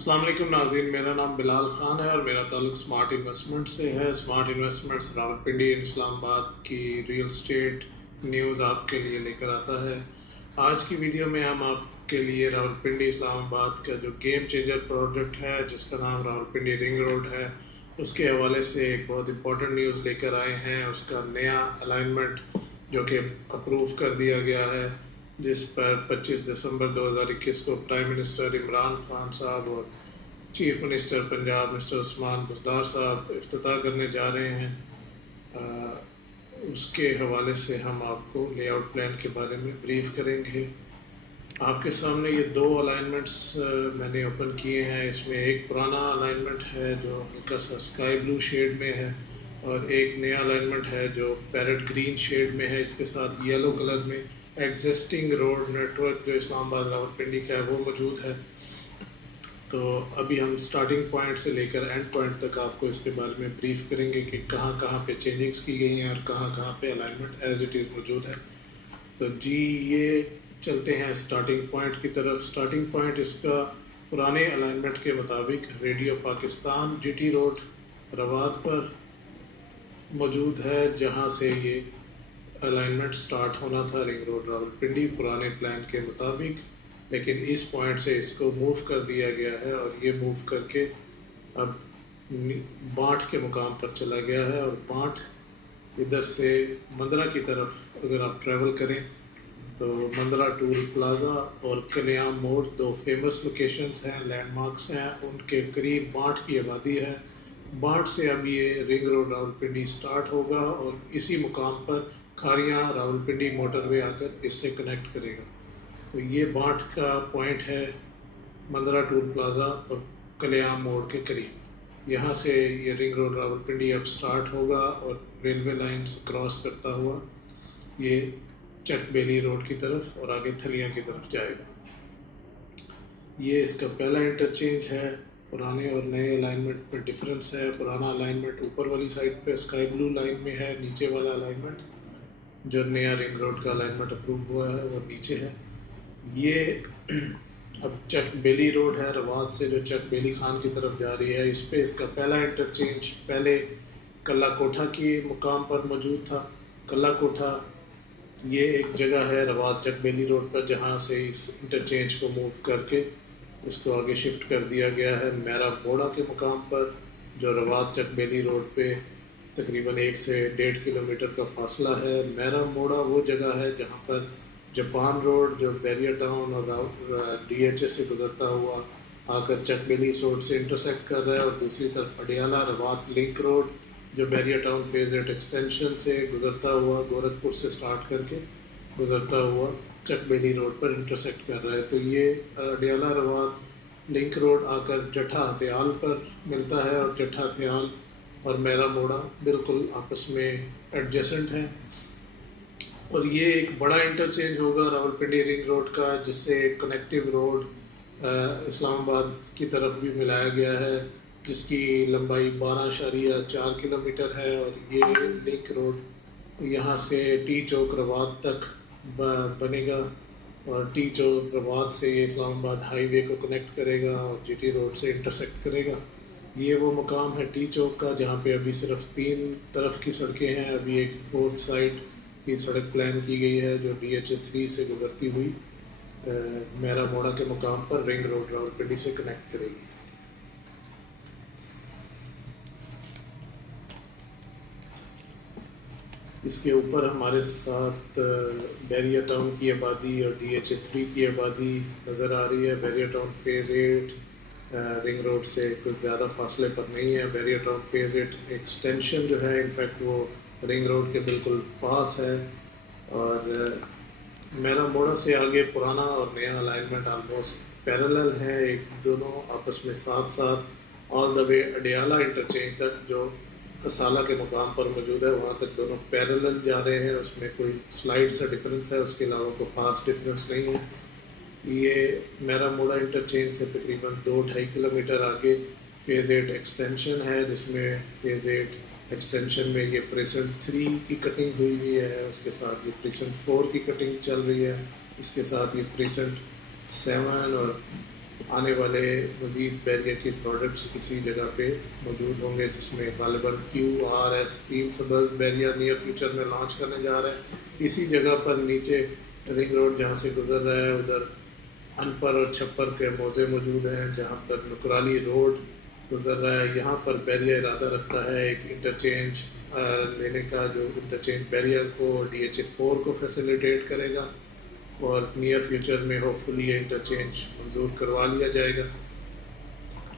السلام علیکم ناظرین، میرا نام بلال خان ہے اور میرا تعلق سمارٹ انویسٹمنٹ سے ہے۔ سمارٹ انویسٹمنٹس راولپنڈی اسلام آباد کی ریل اسٹیٹ نیوز آپ کے لیے لے کر آتا ہے۔ آج کی ویڈیو میں ہم آپ کے لیے راولپنڈی اسلام آباد کا جو گیم چینجر پروجیکٹ ہے جس کا نام راولپنڈی رنگ روڈ ہے، اس کے حوالے سے ایک بہت امپورٹنٹ نیوز لے کر آئے ہیں۔ اس کا نیا الائنمنٹ جو کہ اپروو کر دیا گیا ہے، جس پر 25 دسمبر 2021 کو پرائم منسٹر عمران خان صاحب اور chief minister Punjab mister Usman Buzdar صاحب افتتاح کرنے جا رہے ہیں۔ اس کے حوالے سے ہم آپ کو لے آؤٹ پلان کے بارے میں بریف کریں گے۔ آپ کے سامنے یہ دو الائنمنٹس میں نے اوپن کیے ہیں۔ اس میں ایک پرانا الائنمنٹ ہے جو ہلکا سا اسکائی بلو شیڈ میں ہے، اور ایک نیا الائنمنٹ ہے جو پیرٹ گرین شیڈ میں ہے، اس کے ساتھ یلو کلر میں ایگزسٹنگ روڈ نیٹ ورک جو اسلام آباد راولپنڈی کا ہے وہ موجود ہے۔ تو ابھی ہم سٹارٹنگ پوائنٹ سے لے کر اینڈ پوائنٹ تک آپ کو اس کے بارے میں بریف کریں گے کہ کہاں کہاں پہ چینجنگز کی گئی ہیں اور کہاں کہاں پہ الائنمنٹ ایز اٹ از موجود ہے۔ تو یہ چلتے ہیں سٹارٹنگ پوائنٹ کی طرف۔ سٹارٹنگ پوائنٹ اس کا پرانے الائنمنٹ کے مطابق radio Pakistan G T road رواد پر موجود ہے، جہاں سے یہ الائنمنٹ سٹارٹ ہونا تھا رنگ روڈ راولپنڈی پرانے پلان کے مطابق، لیکن اس پوائنٹ سے اس کو موو کر دیا گیا ہے اور یہ موو کر کے اب بانٹ کے مقام پر چلا گیا ہے۔ اور بانٹ ادھر سے مندرہ کی طرف اگر آپ ٹریول کریں تو مندرہ ٹول پلازا اور کلیام موڑ دو فیمس لوکیشنز ہیں، لینڈ مارکس ہیں، ان کے قریب بانٹ کی آبادی ہے۔ بانٹ سے اب یہ رنگ روڈ راولپنڈی سٹارٹ ہوگا اور اسی مقام پر کھاریاں راولپنڈی موٹر وے آ کر اس سے کنیکٹ کرے گا۔ تو یہ بانٹ کا پوائنٹ ہے مندرہ ٹول پلازا اور کلیام موڑ کے قریب۔ یہاں سے یہ رنگ روڈ راولپنڈی اب سٹارٹ ہوگا اور ریلوے لائنز کراس کرتا ہوا یہ چک بیلی روڈ کی طرف اور آگے تھلیاں کی طرف جائے گا۔ یہ اس کا پہلا انٹرچینج ہے۔ پرانے اور نئے الائنمنٹ میں ڈفرنس ہے۔ پرانا الائنمنٹ اوپر والی سائڈ پہ اسکائی بلو لائن میں ہے، نیچے والا الائنمنٹ جو نیا رنگ روڈ کا الائنمنٹ اپروو ہوا ہے وہ نیچے ہے۔ یہ اب چک بیلی روڈ ہے رواد سے جو چک بیلی خان کی طرف جا رہی ہے، اس پہ اس کا پہلا انٹرچینج پہلے کلا کوٹھا کی مقام پر موجود تھا۔ کلا کوٹھا یہ ایک جگہ ہے رواد چک بیلی روڈ پر جہاں سے اس انٹرچینج کو موو کر کے اس کو آگے شفٹ کر دیا گیا ہے میرا موڑا کے مقام پر، جو رواد چک بیلی روڈ پہ تقریباً 1 سے 1.5 کلومیٹر کا فاصلہ ہے۔ میرا موڑا وہ جگہ ہے جہاں پر جاپان روڈ جو بیریا ٹاؤن اور ڈی ایچ اے سے گزرتا ہوا آ کر چک بیلی روڈ سے انٹرسیکٹ کر رہا ہے، اور دوسری طرف اڈیالہ رواد لنک روڈ جو بیریا ٹاؤن فیز 8 ایکسٹینشن سے گزرتا ہوا گورکھپور سے سٹارٹ کر کے گزرتا ہوا چک بیلی روڈ پر انٹرسیکٹ کر رہا ہے۔ تو یہ اڈیالہ رواد لنک روڈ آ کر جٹھا ہتھیال پر ملتا ہے، اور جٹھا ہتھیال اور میرا موڑا بالکل آپس میں ایڈجسنٹ ہیں۔ اور یہ ایک بڑا انٹرچینج ہوگا راولپنڈی رنگ روڈ کا، جس سے ایک کنیکٹیو روڈ اسلام آباد کی طرف بھی ملایا گیا ہے، جس کی لمبائی 12.4 کلومیٹر ہے۔ اور یہ لنک روڈ یہاں سے ٹی چوک رواد تک بنے گا، اور ٹی چوک رواد سے یہ اسلام آباد ہائی وے کو کنیکٹ کرے گا اور جی ٹی روڈ سے انٹرسیکٹ کرے گا۔ یہ وہ مقام ہے ٹی چوک کا جہاں پہ ابھی صرف 3 طرف کی سڑکیں ہیں، ابھی ایک 4تھ سائڈ کی سڑک پلان کی گئی ہے جو ڈی ایچ اے 3 سے گزرتی ہوئی میرا موڑا کے مقام پر رنگ روڈ راولپنڈی سے کنیکٹ کرے گی۔ اس کے اوپر ہمارے ساتھ بیریا ٹاؤن کی آبادی اور ڈی ایچ اے 3 کی آبادی نظر آ رہی ہے۔ بیریا ٹاؤن فیز 8 رنگ روڈ سے کچھ زیادہ فاصلے پر نہیں ہے۔ بیریا ٹاؤن فیز 8 ایکسٹینشن جو ہے انفیکٹ وہ رنگ روڈ کے بالکل پاس ہے، اور میرا موڑا سے آگے پرانا اور نیا الائنمنٹ آلموسٹ پیرالل ہے، ایک دونوں آپس میں ساتھ ساتھ آل دا وے اڈیالہ انٹرچینج تک جو خسالہ کے مقام پر موجود ہے وہاں تک دونوں پیرالل جا رہے ہیں۔ اس میں کوئی سلائڈ سا ڈفرینس ہے، اس کے علاوہ کوئی خاص ڈفرینس نہیں ہے۔ یہ میرا موڑا انٹرچینج سے تقریباً 2-2.5 کلومیٹر آگے فیز 8 ایکسٹینشن ہے، جس میں فیز 8 ایکسٹینشن میں یہ پریسنٹ 3 کی کٹنگ ہوئی ہے، اس کے ساتھ یہ پریسنٹ 4 کی کٹنگ چل رہی ہے، اس کے ساتھ یہ پریسنٹ 7 اور آنے والے مزید بیریئر کے پروڈکٹس اسی جگہ پہ موجود ہوں گے، جس میں غالباً QRS 3 سبز بیریئر نیئر فیوچر میں لانچ کرنے جا رہے ہیں۔ اسی جگہ پر نیچے رنگ روڈ جہاں سے گزر رہا ہے ادھر انپر اور چھپر کے موزے موجود ہیں، جہاں پر نکرالی روڈ گزر رہا ہے، یہاں پر بیریئر ارادہ رکھتا ہے ایک انٹرچینج لینے کا، جو انٹرچینج بیریئر کو DHA4 کو فیسیلیٹیٹ کرے گا، اور نیئر فیوچر میں ہوپ فلی یہ انٹرچینج منظور کروا لیا جائے گا۔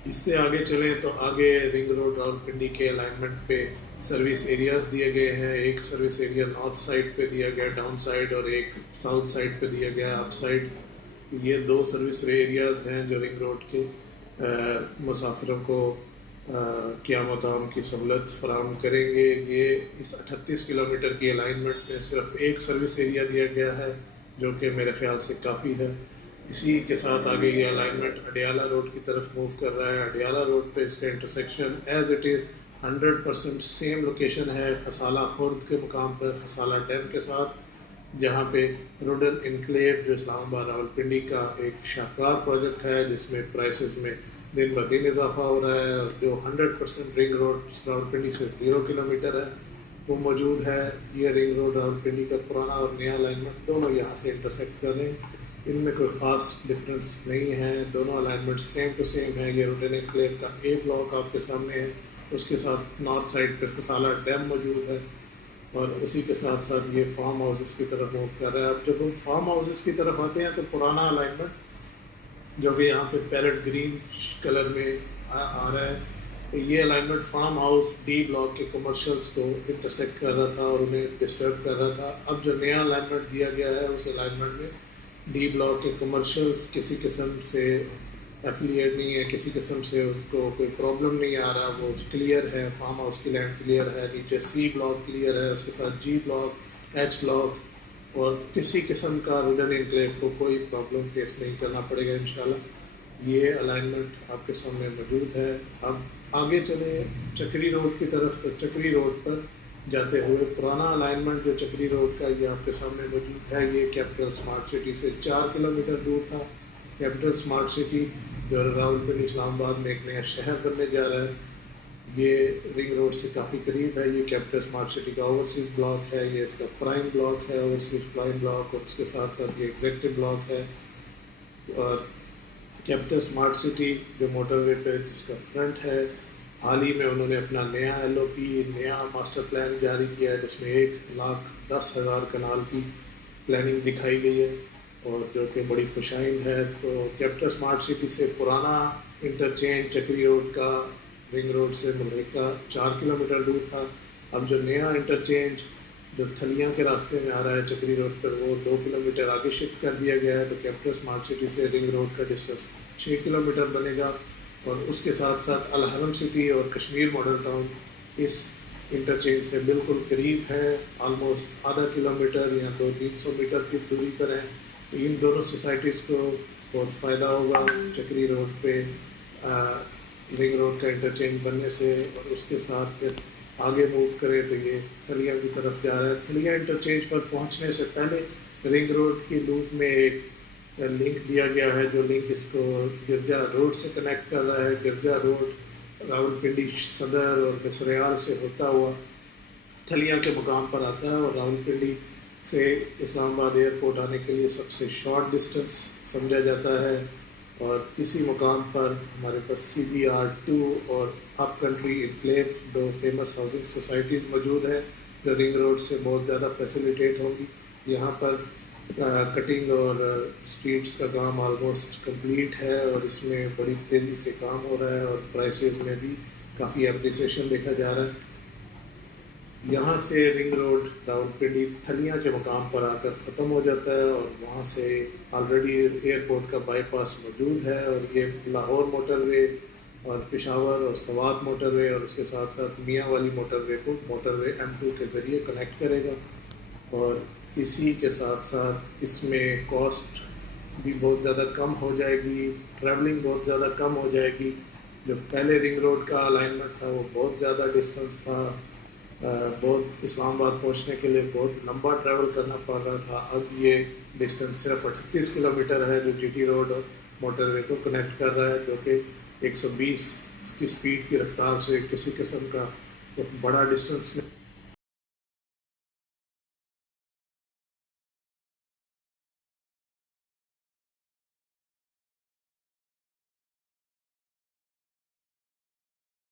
اس سے آگے چلیں تو آگے رنگ روڈ راولپنڈی کے الائنمنٹ پہ سروس ایریاز دیے گئے ہیں۔ ایک سروس ایریا نارتھ سائڈ پہ دیا گیا ڈاؤن سائڈ، اور ایک ساؤتھ سائڈ پہ دیا گیا اپ سائڈ۔ یہ دو سروس ایریاز ہیں جو رنگ روڈ کے مسافروں کو قیام و طعام کی سہولت فراہم کریں گے۔ یہ اس 38 کلومیٹر کی الائنمنٹ میں صرف ایک سروس ایریا دیا گیا ہے، جو کہ میرے خیال سے کافی ہے۔ اسی کے ساتھ آگے یہ الائنمنٹ اڈیالہ روڈ کی طرف موو کر رہا ہے۔ اڈیالہ روڈ پہ اس کا intersection as it is 100% same location ہے خسالہ خرد کے مقام پر، خسالہ ڈیم کے ساتھ، جہاں پہ روڈن انکلیو جو اسلام آباد راولپنڈی کا ایک شاہکار پروجیکٹ ہے، جس میں پرائسز میں دن بہ دن اضافہ ہو رہا ہے، اور جو 100% رنگ روڈ راولپنڈی سے 0 کلومیٹر ہے وہ موجود ہے۔ یہ رنگ روڈ راولپنڈی کا پرانا اور نیا الائنمنٹ دونوں یہاں سے انٹرسیکٹ کر رہے ہیں، ان میں کوئی خاص ڈفرینس نہیں ہے، دونوں الائنمنٹ سیم ٹو سیم ہے۔ یہ روڈن انکلیو کا ایک بلاک آپ کے سامنے ہے، اس کے ساتھ نارتھ سائڈ پہ خسالہ ڈیم موجود ہے، اور اسی کے ساتھ ساتھ یہ فارم ہاؤسز کی طرف موو کر رہا ہے۔ اب جب ہم فارم ہاؤسز کی طرف آتے ہیں تو پرانا الائنمنٹ جو کہ یہاں پہ پیرٹ گرین کلر میں آ رہا ہے، تو یہ alignment farm house D block کے کمرشلز کو انٹرسیکٹ کر رہا تھا اور انہیں ڈسٹرب کر رہا تھا۔ اب جو نیا الائنمنٹ دیا گیا ہے اس الائنمنٹ میں ڈی بلاک کے کمرشلز کسی قسم سے ایفیلیٹ نہیں ہے، کسی قسم سے اس کو کوئی پرابلم نہیں آ رہا، وہ کلیئر ہے، فارم ہاؤس کی لینڈ کلیئر ہے، نیچے سی بلاک کلیئر ہے، اس کے ساتھ جی بلاک، ایچ بلاک، اور کسی قسم کا روڈن انکلیو کو کوئی پرابلم فیس نہیں کرنا پڑے گا انشاءاللہ۔ یہ الائنمنٹ آپ کے سامنے موجود ہے۔ اب آگے چلیں چکری روڈ کی طرف، تو چکری روڈ پر جاتے ہوئے پرانا الائنمنٹ جو چکری روڈ کا یہ آپ کے سامنے موجود ہے، یہ کیپٹل اسمارٹ سٹی سے 4 کلومیٹر دور تھا۔ کیپٹل اسمارٹ سٹی جو راولپنڈی اسلام آباد میں ایک نیا شہر بننے جا رہا ہے، یہ رنگ روڈ سے کافی قریب ہے۔ یہ کیپٹل اسمارٹ سٹی کا اوورسیز بلاک ہے، یہ اس کا پرائم بلاک ہے، اوورسیز پرائم بلاک، اور اس کے ساتھ ساتھ یہ ایگزیکٹو بلاک ہے۔ اور کیپٹل اسمارٹ سٹی جو موٹر وے پہ جس کا فرنٹ ہے، حال ہی میں انہوں نے اپنا نیا LOP، نیا ماسٹر پلان جاری کیا ہے، جس میں 1,10,000 کنال کی پلاننگ دکھائی گئی ہے، اور جو کہ بڑی خوشائند ہے۔ تو کیپٹل اسمارٹ سٹی سے پرانا انٹرچینج چکری روڈ کا رنگ روڈ سے ملحقہ 4 کلومیٹر دور تھا۔ اب جو نیا انٹرچینج جو تھلیاں کے راستے میں آ رہا ہے چکری روڈ پر، وہ 2 کلومیٹر آگے شفٹ کر دیا گیا ہے، تو کیپٹل اسمارٹ سٹی سے رنگ روڈ کا ڈسٹینس 6 کلومیٹر بنے گا، اور اس کے ساتھ ساتھ الحرم سٹی اور کشمیر ماڈل ٹاؤن اس انٹرچینج سے بالکل قریب ہے، آلموسٹ آدھا کلومیٹر یا 200-300 میٹر کی دوری پر ہے۔ تو ان دونوں سوسائٹیز کو بہت فائدہ ہوگا چکری روڈ پہ رنگ روڈ کا انٹرچینج بننے سے۔ اور اس کے ساتھ پھر آگے موو کریں تو یہ تھلیا کی طرف جا رہا ہے۔ تھلیا انٹرچینج پر پہنچنے سے پہلے رنگ روڈ کی لوپ میں ایک لنک دیا گیا ہے، جو لنک اس کو گرجا روڈ سے کنیکٹ کر رہا ہے۔ گرجا روڈ راولپنڈی صدر اور مصریال سے ہوتا ہوا تھلیا کے مقام پر آتا ہے، اور راولپنڈی سے اسلام آباد ایئرپورٹ آنے کے لیے سب سے شارٹ ڈسٹینس سمجھا جاتا ہے۔ اور اسی مقام پر ہمارے پاس CBR2 اور اپ کنٹری انکلیو، دو فیمس ہاؤسنگ سوسائٹیز موجود ہیں جو رنگ روڈ سے بہت زیادہ فیسیلیٹیٹ ہوگی۔ یہاں پر کٹنگ اور اسٹریٹس کا کام آلموسٹ کمپلیٹ ہے، اور اس میں بڑی تیزی سے کام ہو رہا ہے، اور پرائسز میں بھی کافی اپریسیشن دیکھا جا رہا ہے۔ یہاں سے رنگ روڈ راولپنڈی تھلیاں کے مقام پر آ کر ختم ہو جاتا ہے، اور وہاں سے آلریڈی ایئرپورٹ کا بائی پاس موجود ہے، اور یہ لاہور موٹر وے اور پشاور اور سوات موٹر وے اور اس کے ساتھ ساتھ میاں والی موٹر وے کو موٹر وے M2 کے ذریعے کنیکٹ کرے گا۔ اور اسی کے ساتھ ساتھ اس میں کاسٹ بھی بہت زیادہ کم ہو جائے گی، ٹریولنگ بہت زیادہ کم ہو جائے گی۔ جو پہلے رنگ روڈ کا الائنمنٹ تھا وہ بہت زیادہ ڈسٹینس تھا، بہت اسلام آباد پہنچنے کے لیے بہت لمبا ٹریول کرنا پڑ رہا تھا۔ اب یہ ڈسٹینس صرف 38 کلومیٹر ہے جو GT روڈ موٹر وے کو کنیکٹ کر رہا ہے، جو کہ 120 کی سپیڈ کی رفتار سے کسی قسم کا بڑا ڈسٹینس نہیں